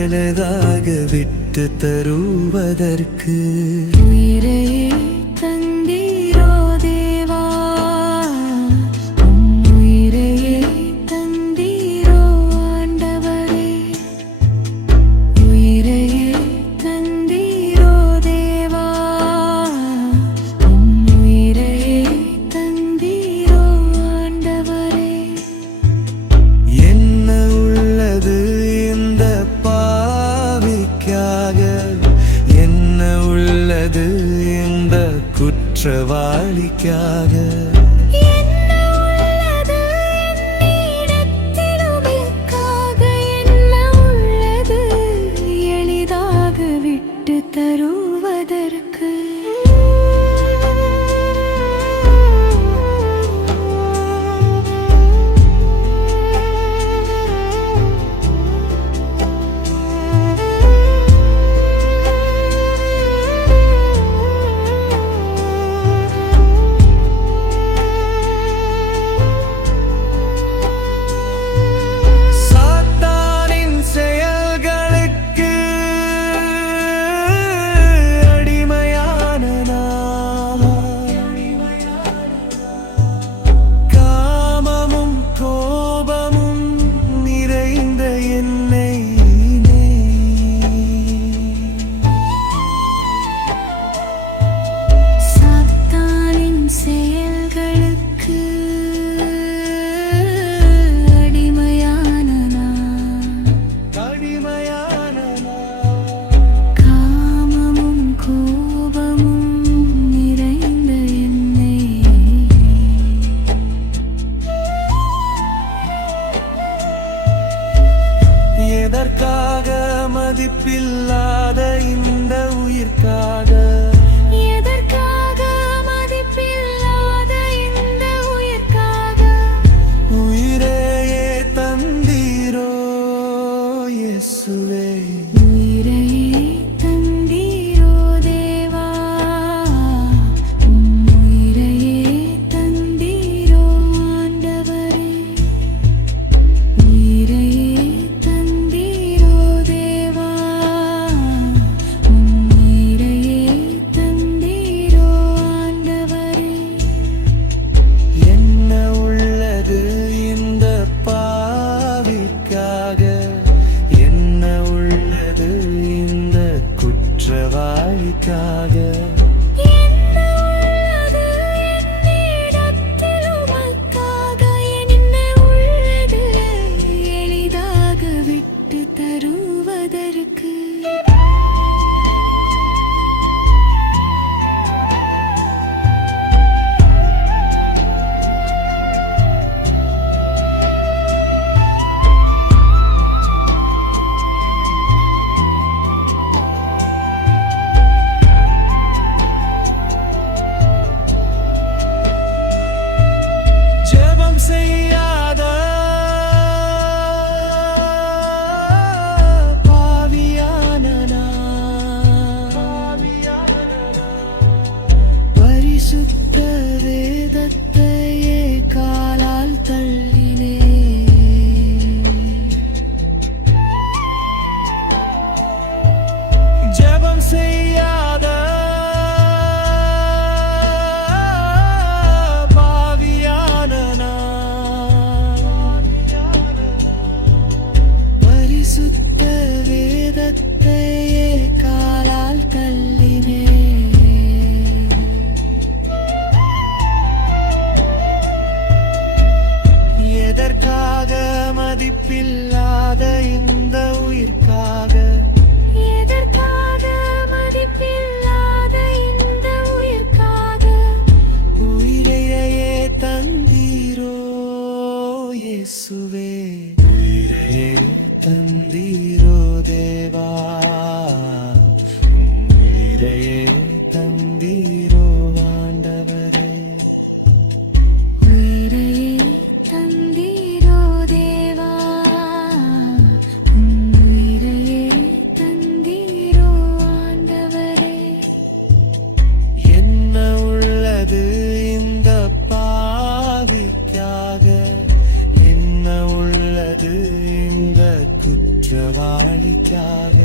எனதாக விட்டு தருவதற்கு உயிரையே தந்தீரோ தேவா, உயிரையே தந்தீரோ ஆண்டவரே, உயிரையே தந்தீரோ தேவா, உயிரையே தந்தீரோ ஆண்டவரே. என்ன உள்ளது இந்த பாவிக்காக, என்ன உள்ளது இந்த குற்றவாளிக்காக, என்ன உள்ளது என்னிடத்தில் உமக்காக, என்ன உள்ளது எளிதாக விட்டு தருவதற்கு. எதற்காக மதிப்பில்லாத இந்த உயிர்க்காக, எதற்காக மதிப்பில்லாத இந்த உயிர்க்காக, உயிரையே தந்தீரோ இயேசுவே, உயிரையே தந்தீரோ தேவா, உயிரையே தந்தீரோ ஆண்டவரே, உயிரையே தந்தீரோ தேவா, உயிரையே தந்தீரோ ஆண்டவரே. என்ன உள்ளது இந்த பாவிக்காக, என்ன உள்ளது இந்த குற்றவாளிக்காக, என்ன உள்ளது என்னிடத்தில் உமக்காக, என்ன உள்ளது எளிதாக விட்டு தருவதற்கு. ஜெபம் செய்யாத பாவியான நான், பரிசுத்த வேதத்தையே காலால் தள்ளினே, ஜெபம் செய்யாத பாவியான நான், பரிசுத்த வேதத்தையே காலால் தள்ளினே. எதற்காக மதிப்பில்லாத இந்த உயிர்க்காக, எதற்காக மதிப்பில்லாத இந்த உயிர்க்காக, உயிரையே தந்தீரோ இயேசுவே, உயிரையே தந்தீரோ தேவா, உயிரையே தந்தீரோ ஆண்டவரே, உயிரையே தந்தீரோ தேவா, உயிரையே தந்தீரோ ஆண்டவரே. என்ன உள்ளது இந்த பாவிக்காக, என்ன உள்ளது இந்த குற்றவாளிக்காக